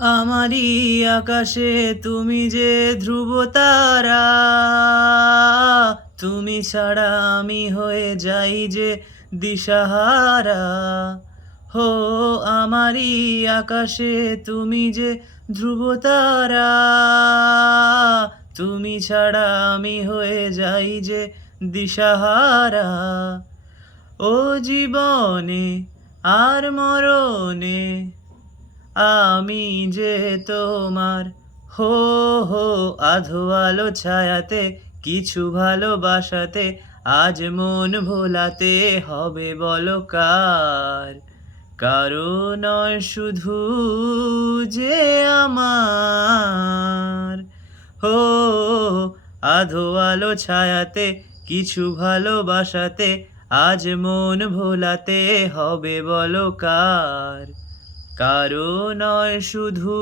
আমারই আকাশে তুমি যে ধ্রুব তারা, তুমি ছাড়া আমি হয়ে যাই যে দিশাহারা। হো, আমারই আকাশে তুমি যে ধ্রুব তারা, তুমি ছাড়া আমি হয়ে যাই যে দিশাহারা। ও জীবনে আর মরণে আমি যে তোমার, হো হো, আধো আলো ছায়াতে কিছু ভালোবাসাতে আজ মন ভোলাতে হবে বলো কার। কারো নয় শুধু যে আমার, হো, আধো আলো ছায়াতে কিছু ভালোবাসাতে আজ মন ভোলাতে হবে বলো কার। কারো নয় শুধু